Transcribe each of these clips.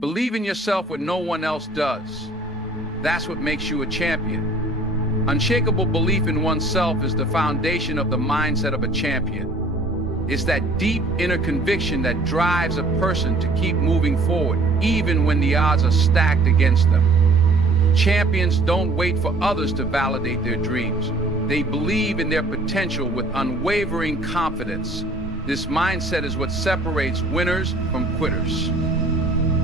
Believe in yourself when no one else does. That's what makes you a champion. Unshakable belief in oneself is the foundation of the mindset of a champion. It's that deep inner conviction that drives a person to keep moving forward, even when the odds are stacked against them. Champions don't wait for others to validate their dreams. They believe in their potential with unwavering confidence. This mindset is what separates winners from quitters.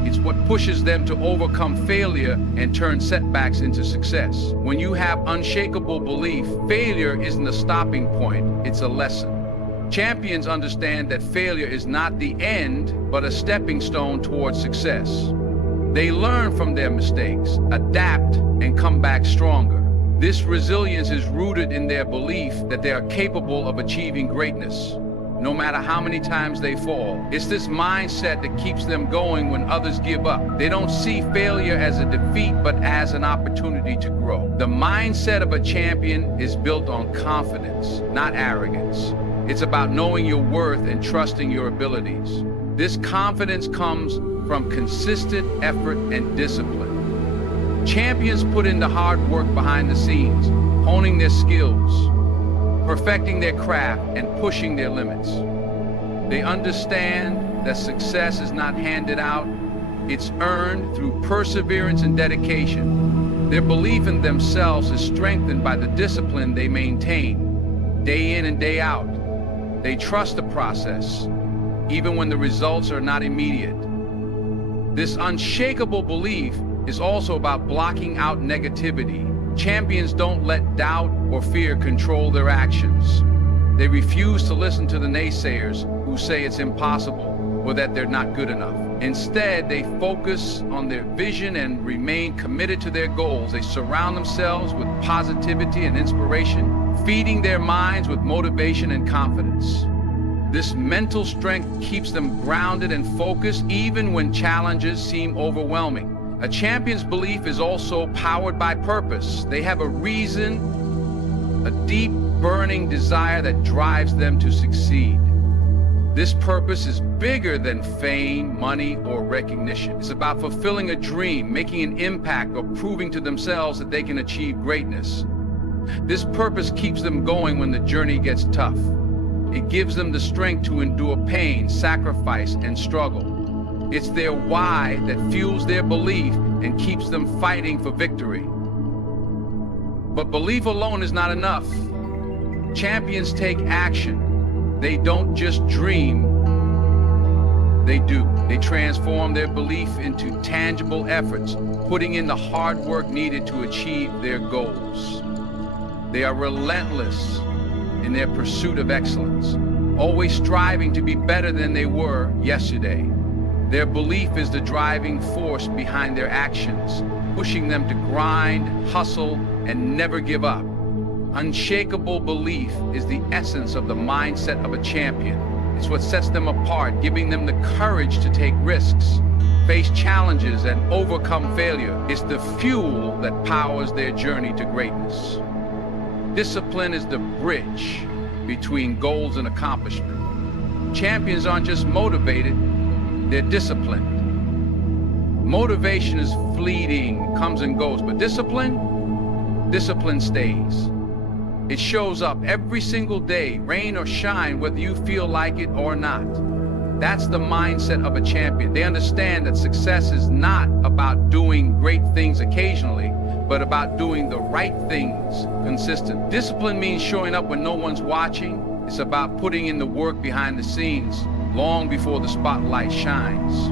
It's what pushes them to overcome failure and turn setbacks into success. When you have unshakable belief, failure isn't a stopping point, it's a lesson. Champions understand that failure is not the end, but a stepping stone towards success. They learn from their mistakes, adapt, and come back stronger. This resilience is rooted in their belief that they are capable of achieving greatness, no matter how many times they fall. It's this mindset that keeps them going when others give up. They don't see failure as a defeat, but as an opportunity to grow. The mindset of a champion is built on confidence, not arrogance. It's about knowing your worth and trusting your abilities. This confidence comes from consistent effort and discipline. Champions put in the hard work behind the scenes, honing their skills, perfecting their craft, and pushing their limits. They understand that success is not handed out, it's earned through perseverance and dedication. Their belief in themselves is strengthened by the discipline they maintain, day in and day out. They trust the process, even when the results are not immediate. This unshakable belief is also about blocking out negativity. Champions don't let doubt or fear control their actions. They refuse to listen to the naysayers who say it's impossible or that they're not good enough. Instead, they focus on their vision and remain committed to their goals. They surround themselves with positivity and inspiration, feeding their minds with motivation and confidence. This mental strength keeps them grounded and focused even when challenges seem overwhelming. A champion's belief is also powered by purpose. They have a reason, a deep, burning desire that drives them to succeed. This purpose is bigger than fame, money, or recognition. It's about fulfilling a dream, making an impact, or proving to themselves that they can achieve greatness. This purpose keeps them going when the journey gets tough. It gives them the strength to endure pain, sacrifice, and struggle. It's their why that fuels their belief and keeps them fighting for victory. But belief alone is not enough. Champions take action. They don't just dream, they do. They transform their belief into tangible efforts, putting in the hard work needed to achieve their goals. They are relentless in their pursuit of excellence, always striving to be better than they were yesterday. Their belief is the driving force behind their actions, pushing them to grind, hustle, and never give up. Unshakable belief is the essence of the mindset of a champion. It's what sets them apart, giving them the courage to take risks, face challenges, and overcome failure. It's the fuel that powers their journey to greatness. Discipline is the bridge between goals and accomplishment. Champions aren't just motivated, they're disciplined. Motivation is fleeting, comes and goes, but discipline stays. It shows up every single day, rain or shine, whether you feel like it or not. That's the mindset of a champion. They understand that success is not about doing great things occasionally, but about doing the right things consistently. Discipline means showing up when no one's watching. It's about putting in the work behind the scenes, long before the spotlight shines.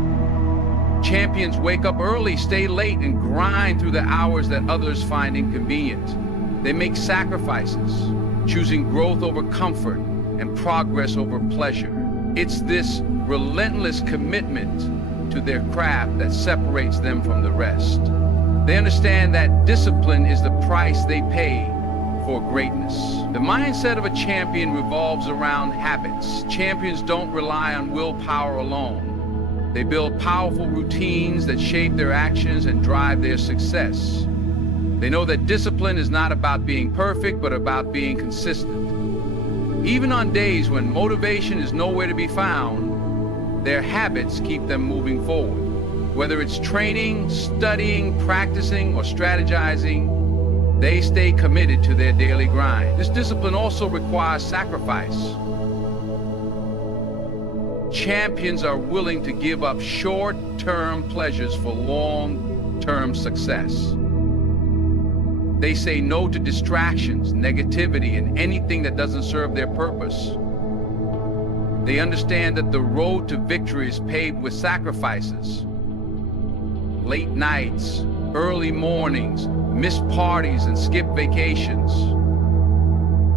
Champions wake up early, stay late, and grind through the hours that others find inconvenient. They make sacrifices, choosing growth over comfort and progress over pleasure. It's this relentless commitment to their craft that separates them from the rest. They understand that discipline is the price they pay for greatness. The mindset of a champion revolves around habits. Champions don't rely on willpower alone. They build powerful routines that shape their actions and drive their success. They know that discipline is not about being perfect, but about being consistent. Even on days when motivation is nowhere to be found, their habits keep them moving forward. Whether it's training, studying, practicing, or strategizing, they stay committed to their daily grind. This discipline also requires sacrifice. Champions are willing to give up short-term pleasures for long-term success. They say no to distractions, negativity, and anything that doesn't serve their purpose. They understand that the road to victory is paved with sacrifices. Late nights, early mornings, missed parties, and skipped vacations.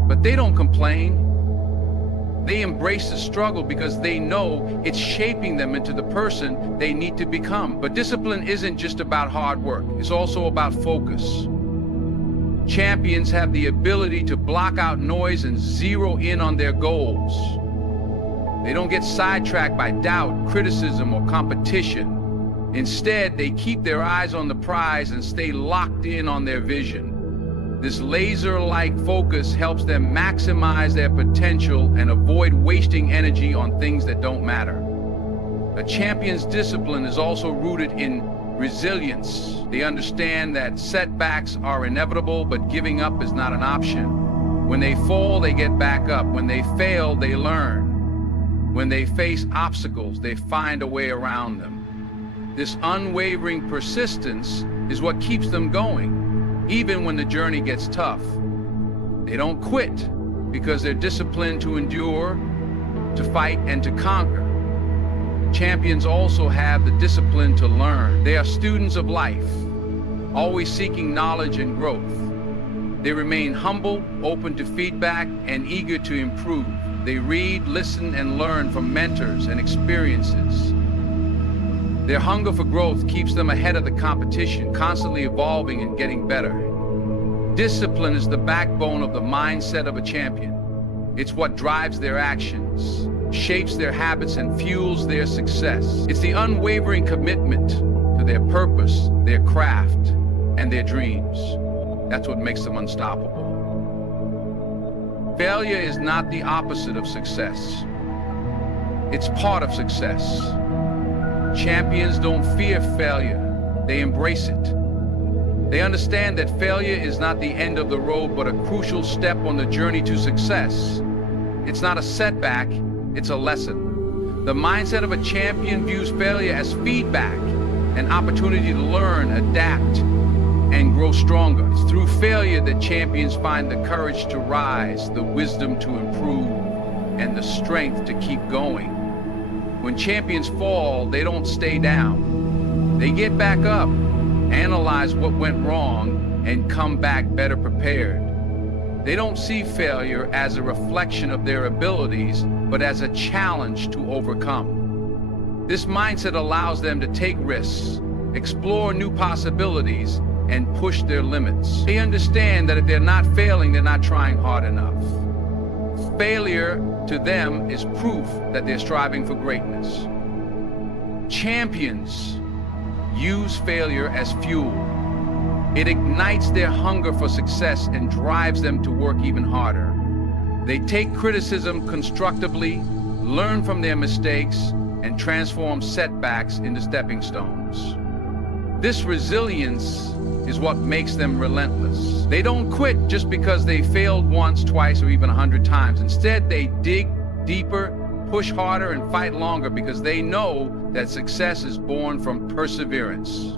But they don't complain. They embrace the struggle because they know it's shaping them into the person they need to become. But discipline isn't just about hard work. It's also about focus. Champions have the ability to block out noise and zero in on their goals. They don't get sidetracked by doubt, criticism, or competition. Instead, they keep their eyes on the prize and stay locked in on their vision. This laser-like focus helps them maximize their potential and avoid wasting energy on things that don't matter. A champion's discipline is also rooted in resilience. They understand that setbacks are inevitable, but giving up is not an option. When they fall, they get back up. When they fail, they learn. When they face obstacles, they find a way around them. This unwavering persistence is what keeps them going, even when the journey gets tough. They don't quit because they're disciplined to endure, to fight, and to conquer. Champions also have the discipline to learn. They are students of life, always seeking knowledge and growth. They remain humble, open to feedback, and eager to improve. They read, listen, and learn from mentors and experiences. Their hunger for growth keeps them ahead of the competition, constantly evolving and getting better. Discipline is the backbone of the mindset of a champion. It's what drives their actions, shapes their habits, and fuels their success. It's the unwavering commitment to their purpose, their craft, and their dreams. That's what makes them unstoppable. Failure is not the opposite of success. It's part of success. Champions don't fear failure, they embrace it. They understand that failure is not the end of the road, but a crucial step on the journey to success. It's not a setback, it's a lesson. The mindset of a champion views failure as feedback, an opportunity to learn, adapt, and grow stronger. It's through failure that champions find the courage to rise, the wisdom to improve, and the strength to keep going. When champions fall, they don't stay down. They get back up, analyze what went wrong, and come back better prepared. They don't see failure as a reflection of their abilities, but as a challenge to overcome. This mindset allows them to take risks, explore new possibilities, and push their limits. They understand that if they're not failing, they're not trying hard enough. Failure to them is proof that they're striving for greatness. Champions use failure as fuel. It ignites their hunger for success and drives them to work even harder. They take criticism constructively, learn from their mistakes, and transform setbacks into stepping stones. This resilience is what makes them relentless. They don't quit just because they failed once, twice, or even 100 times. Instead, they dig deeper, push harder, and fight longer because they know that success is born from perseverance.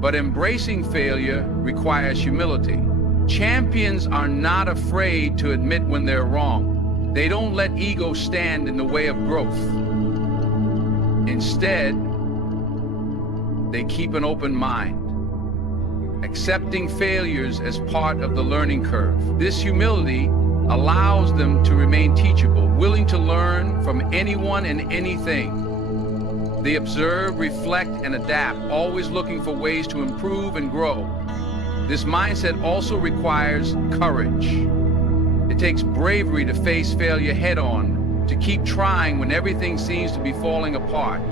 But embracing failure requires humility. Champions are not afraid to admit when they're wrong. They don't let ego stand in the way of growth. Instead, they keep an open mind, accepting failures as part of the learning curve. This humility allows them to remain teachable, willing to learn from anyone and anything. They observe, reflect, and adapt, always looking for ways to improve and grow. This mindset also requires courage. It takes bravery to face failure head-on, to keep trying when everything seems to be falling apart.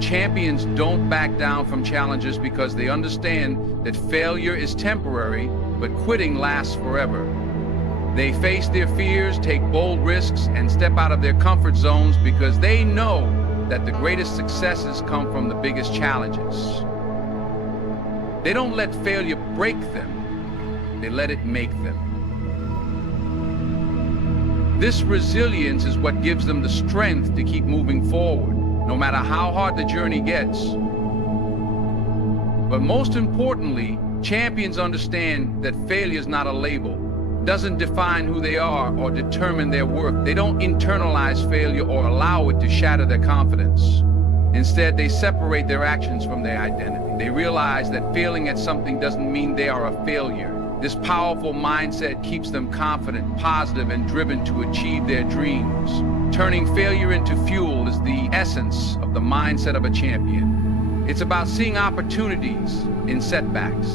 Champions don't back down from challenges because they understand that failure is temporary, but quitting lasts forever. They face their fears, take bold risks, and step out of their comfort zones because they know that the greatest successes come from the biggest challenges. They don't let failure break them, they let it make them. This resilience is what gives them the strength to keep moving forward, no matter how hard the journey gets. But most importantly, champions understand that failure is not a label, doesn't define who they are or determine their worth. They don't internalize failure or allow it to shatter their confidence. Instead, they separate their actions from their identity. They realize that failing at something doesn't mean they are a failure. This powerful mindset keeps them confident, positive, and driven to achieve their dreams. Turning failure into fuel is the essence of the mindset of a champion. It's about seeing opportunities in setbacks,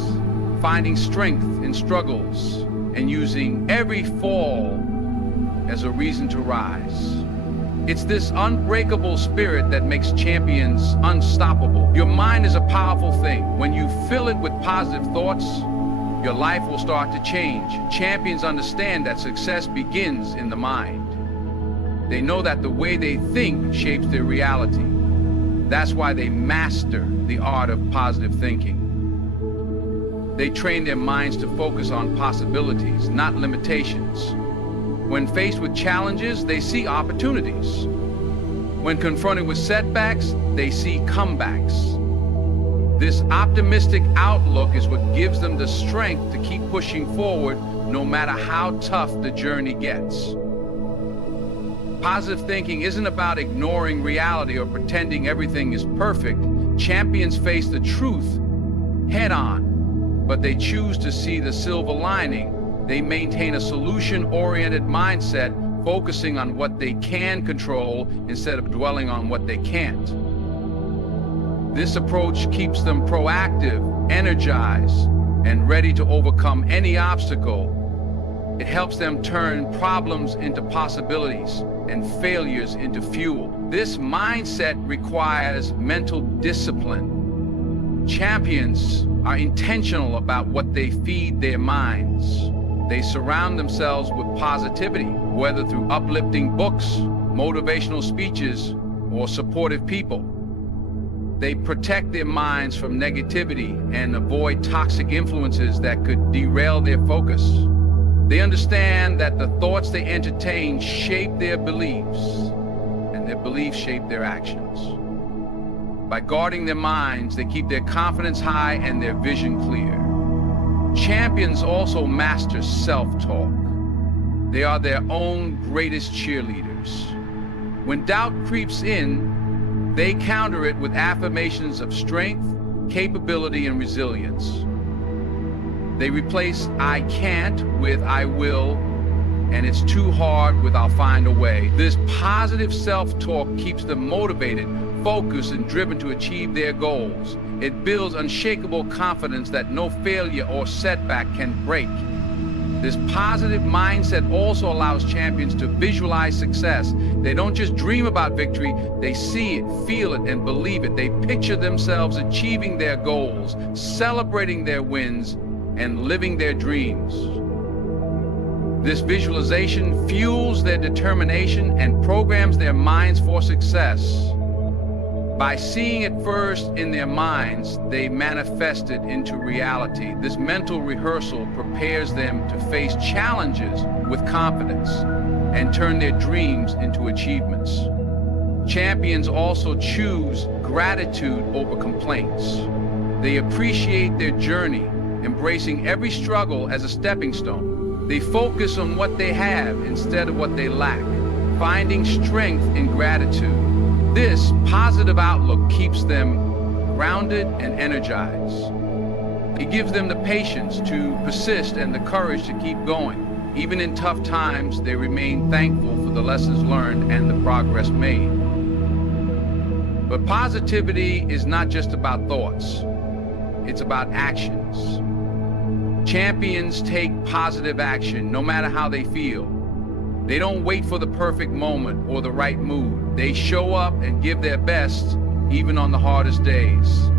finding strength in struggles, and using every fall as a reason to rise. It's this unbreakable spirit that makes champions unstoppable. Your mind is a powerful thing. When you fill it with positive thoughts, your life will start to change. Champions understand that success begins in the mind. They know that the way they think shapes their reality. That's why they master the art of positive thinking. They train their minds to focus on possibilities, not limitations. When faced with challenges, they see opportunities. When confronted with setbacks, they see comebacks. This optimistic outlook is what gives them the strength to keep pushing forward no matter how tough the journey gets. Positive thinking isn't about ignoring reality or pretending everything is perfect. Champions face the truth head on, but they choose to see the silver lining. They maintain a solution-oriented mindset, focusing on what they can control instead of dwelling on what they can't. This approach keeps them proactive, energized, and ready to overcome any obstacle. It helps them turn problems into possibilities and failures into fuel. This mindset requires mental discipline. Champions are intentional about what they feed their minds. They surround themselves with positivity, whether through uplifting books, motivational speeches, or supportive people. They protect their minds from negativity and avoid toxic influences that could derail their focus. They understand that the thoughts they entertain shape their beliefs, and their beliefs shape their actions. By guarding their minds, they keep their confidence high and their vision clear. Champions also master self-talk. They are their own greatest cheerleaders. When doubt creeps in, they counter it with affirmations of strength, capability, and resilience. They replace "I can't" with "I will," and "it's too hard" with "I'll find a way." This positive self-talk keeps them motivated, focused, and driven to achieve their goals. It builds unshakable confidence that no failure or setback can break. This positive mindset also allows champions to visualize success. They don't just dream about victory, they see it, feel it, and believe it. They picture themselves achieving their goals, celebrating their wins, and living their dreams. This visualization fuels their determination and programs their minds for success. By seeing it first in their minds, they manifest it into reality. This mental rehearsal prepares them to face challenges with confidence and turn their dreams into achievements. Champions also choose gratitude over complaints. They appreciate their journey, embracing every struggle as a stepping stone. They focus on what they have instead of what they lack, finding strength in gratitude. This positive outlook keeps them grounded and energized. It gives them the patience to persist and the courage to keep going. Even in tough times, they remain thankful for the lessons learned and the progress made. But positivity is not just about thoughts. It's about actions. Champions take positive action no matter how they feel. They don't wait for the perfect moment or the right mood. They show up and give their best, even on the hardest days.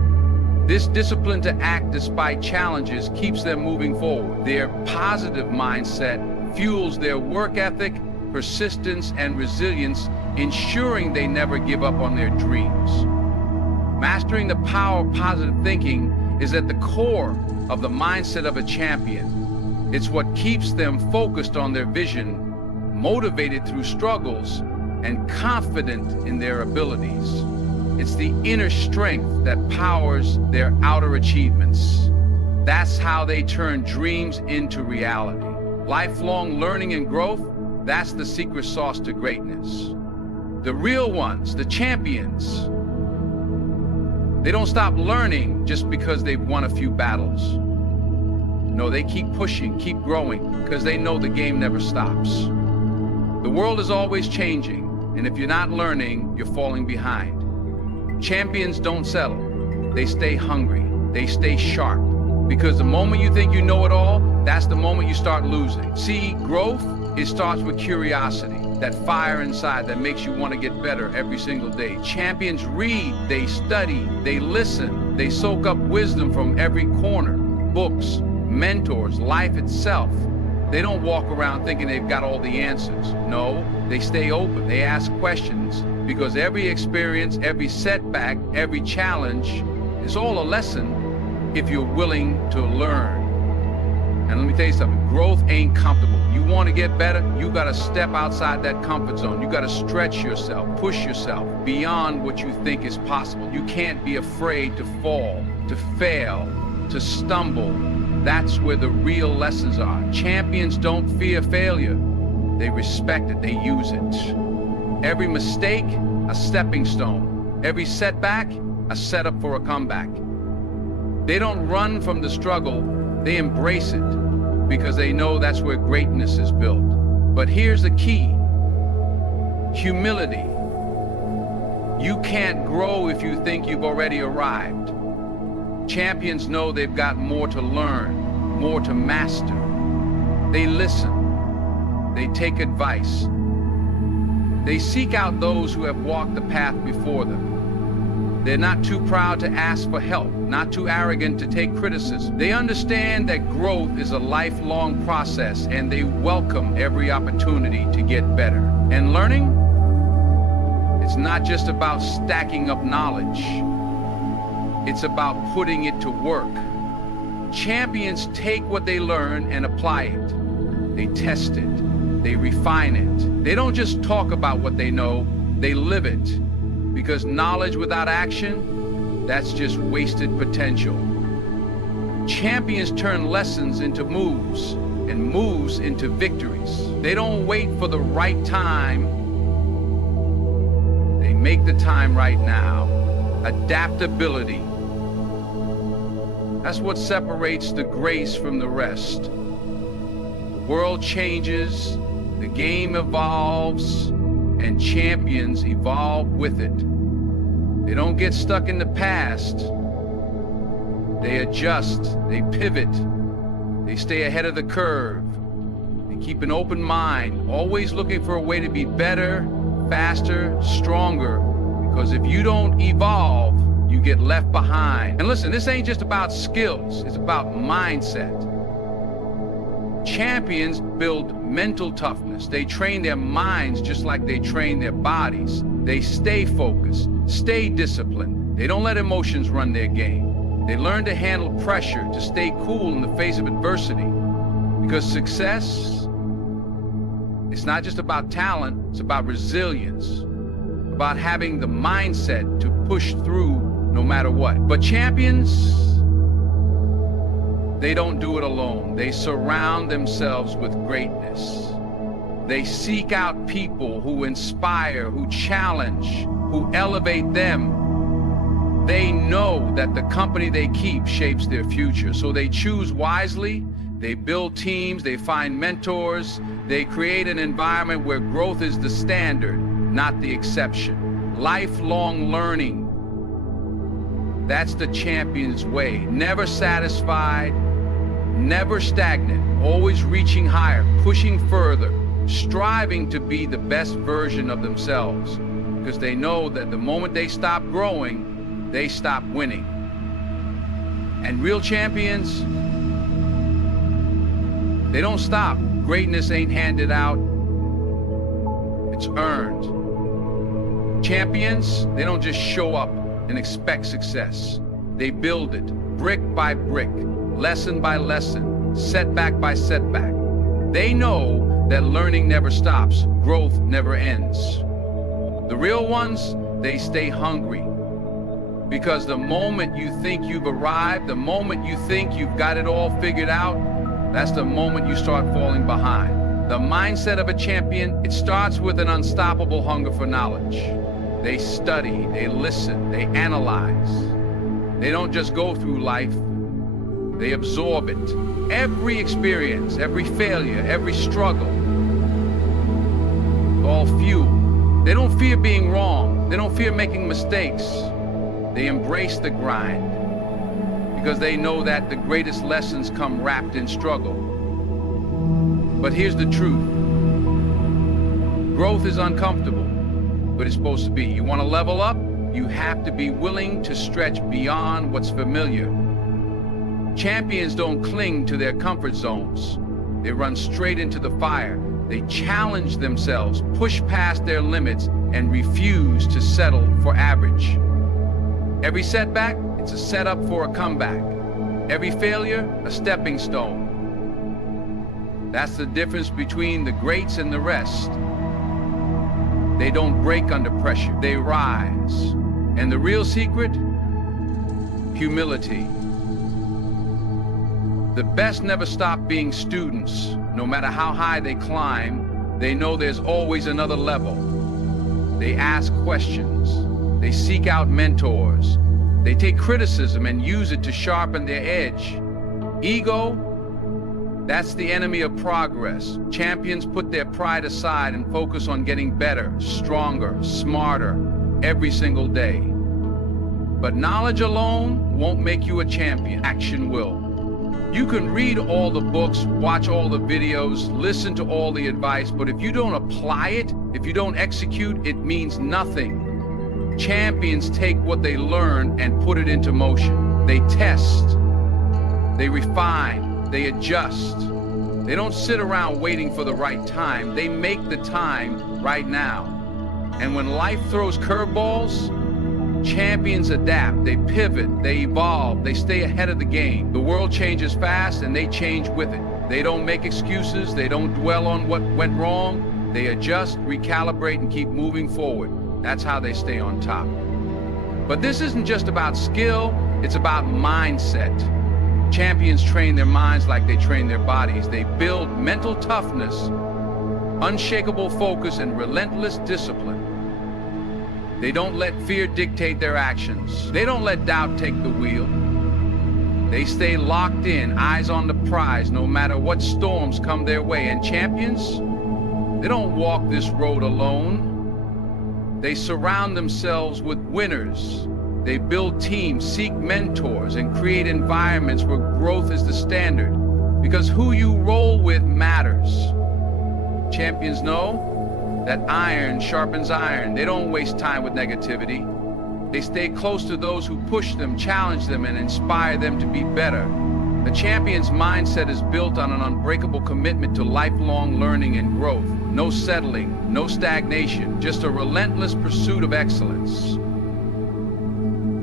This discipline to act despite challenges keeps them moving forward. Their positive mindset fuels their work ethic, persistence, and resilience, ensuring they never give up on their dreams. Mastering the power of positive thinking is at the core of the mindset of a champion. It's what keeps them focused on their vision, motivated through struggles, and confident in their abilities. It's the inner strength that powers their outer achievements. That's how they turn dreams into reality. Lifelong learning and growth, that's the secret sauce to greatness. The real ones, the champions, they don't stop learning just because they've won a few battles. No, they keep pushing, keep growing, because they know the game never stops. The world is always changing, and if you're not learning, you're falling behind. Champions don't settle. They stay hungry. They stay sharp. Because the moment you think you know it all, that's the moment you start losing. See, growth, it starts with curiosity, that fire inside that makes you want to get better every single day. Champions read, they study, they listen, they soak up wisdom from every corner. Books, mentors, life itself. They don't walk around thinking they've got all the answers. No, they stay open, they ask questions, because every experience, every setback, every challenge is all a lesson if you're willing to learn. And let me tell you something, growth ain't comfortable. You want to get better, you got to step outside that comfort zone. You got to stretch yourself, push yourself beyond what you think is possible. You can't be afraid to fall, to fail, to stumble. That's where the real lessons are. Champions don't fear failure. They respect it, they use it. Every mistake, a stepping stone. Every setback, a setup for a comeback. They don't run from the struggle, they embrace it, because they know that's where greatness is built. But here's the key: humility. You can't grow if you think you've already arrived. Champions know they've got more to learn, more to master. They listen, they take advice. They seek out those who have walked the path before them. They're not too proud to ask for help, not too arrogant to take criticism. They understand that growth is a lifelong process, and they welcome every opportunity to get better. And learning, it's not just about stacking up knowledge. It's about putting it to work. Champions take what they learn and apply it. They test it. They refine it. They don't just talk about what they know, they live it. Because knowledge without action, that's just wasted potential. Champions turn lessons into moves, and moves into victories. They don't wait for the right time. They make the time right now. Adaptability. That's what separates the grace from the rest. The world changes, the game evolves, and champions evolve with it. They don't get stuck in the past. They adjust, they pivot, they stay ahead of the curve. They keep an open mind, always looking for a way to be better, faster, stronger. Because if you don't evolve, you get left behind. And listen, this ain't just about skills, it's about mindset. Champions build mental toughness. They train their minds just like they train their bodies. They stay focused, stay disciplined. They don't let emotions run their game. They learn to handle pressure, to stay cool in the face of adversity. Because success, it's not just about talent, it's about resilience, about having the mindset to push through no matter what. But champions, they don't do it alone. They surround themselves with greatness. They seek out people who inspire, who challenge, who elevate them. They know that the company they keep shapes their future. So they choose wisely, they build teams, they find mentors, they create an environment where growth is the standard, not the exception. Lifelong learning. That's the champion's way. Never satisfied, never stagnant, always reaching higher, pushing further, striving to be the best version of themselves, because they know that the moment they stop growing, they stop winning. And real champions, they don't stop. Greatness ain't handed out, it's earned. Champions, they don't just show up and expect success. They build it brick by brick, lesson by lesson, setback by setback. They know that learning never stops, growth never ends. The real ones, they stay hungry. Because the moment you think you've arrived, the moment you think you've got it all figured out, that's the moment you start falling behind. The mindset of a champion, it starts with an unstoppable hunger for knowledge. They study, they listen, they analyze. They don't just go through life, they absorb it. Every experience, every failure, every struggle, all fuel. They don't fear being wrong. They don't fear making mistakes. They embrace the grind because they know that the greatest lessons come wrapped in struggle. But here's the truth. Growth is uncomfortable, but it's supposed to be. You want to level up? You have to be willing to stretch beyond what's familiar. Champions don't cling to their comfort zones. They run straight into the fire. They challenge themselves, push past their limits, and refuse to settle for average. Every setback, it's a setup for a comeback. Every failure, a stepping stone. That's the difference between the greats and the rest. They don't break under pressure, they rise. And the real secret? Humility. The best never stop being students. No matter how high they climb, they know there's always another level. They ask questions. They seek out mentors. They take criticism and use it to sharpen their edge. Ego, that's the enemy of progress. Champions put their pride aside and focus on getting better, stronger, smarter every single day. But knowledge alone won't make you a champion. Action will. You can read all the books, watch all the videos, listen to all the advice, but if you don't apply it, if you don't execute, it means nothing. Champions take what they learn and put it into motion. They test, they refine, they adjust. They don't sit around waiting for the right time. They make the time right now. And when life throws curveballs, champions adapt, they pivot, they evolve, they stay ahead of the game. The world changes fast and they change with it. They don't make excuses, they don't dwell on what went wrong. They adjust, recalibrate, and keep moving forward. That's how they stay on top. But this isn't just about skill, it's about mindset. Champions train their minds like they train their bodies. They build mental toughness, unshakable focus, and relentless discipline. They don't let fear dictate their actions. They don't let doubt take the wheel. They stay locked in, eyes on the prize, no matter what storms come their way. And champions, they don't walk this road alone. They surround themselves with winners. They build teams, seek mentors, and create environments where growth is the standard. Because who you roll with matters. Champions know that iron sharpens iron. They don't waste time with negativity. They stay close to those who push them, challenge them, and inspire them to be better. The champion's mindset is built on an unbreakable commitment to lifelong learning and growth. No settling, no stagnation, just a relentless pursuit of excellence.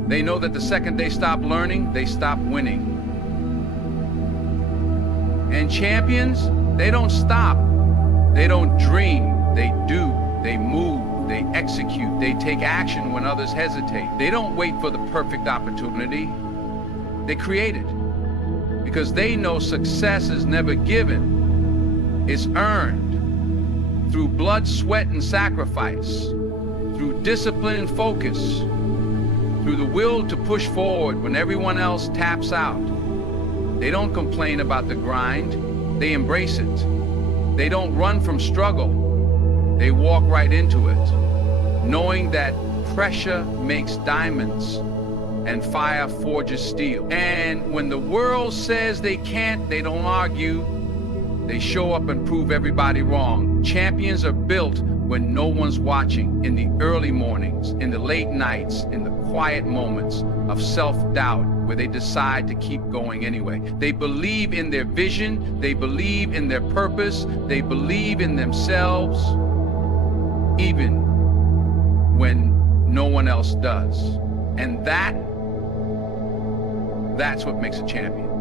They know that the second they stop learning, they stop winning. And champions, they don't stop. They don't dream. They do, they move, they execute, they take action when others hesitate. They don't wait for the perfect opportunity. They create it. Because they know success is never given. It's earned through blood, sweat, and sacrifice, through discipline and focus, through the will to push forward when everyone else taps out. They don't complain about the grind, they embrace it. They don't run from struggle. They walk right into it, knowing that pressure makes diamonds and fire forges steel. And when the world says they can't, they don't argue. They show up and prove everybody wrong. Champions are built when no one's watching, in the early mornings, in the late nights, in the quiet moments of self-doubt where they decide to keep going anyway. They believe in their vision, they believe in their purpose, they believe in themselves, even when no one else does. And that's what makes a champion.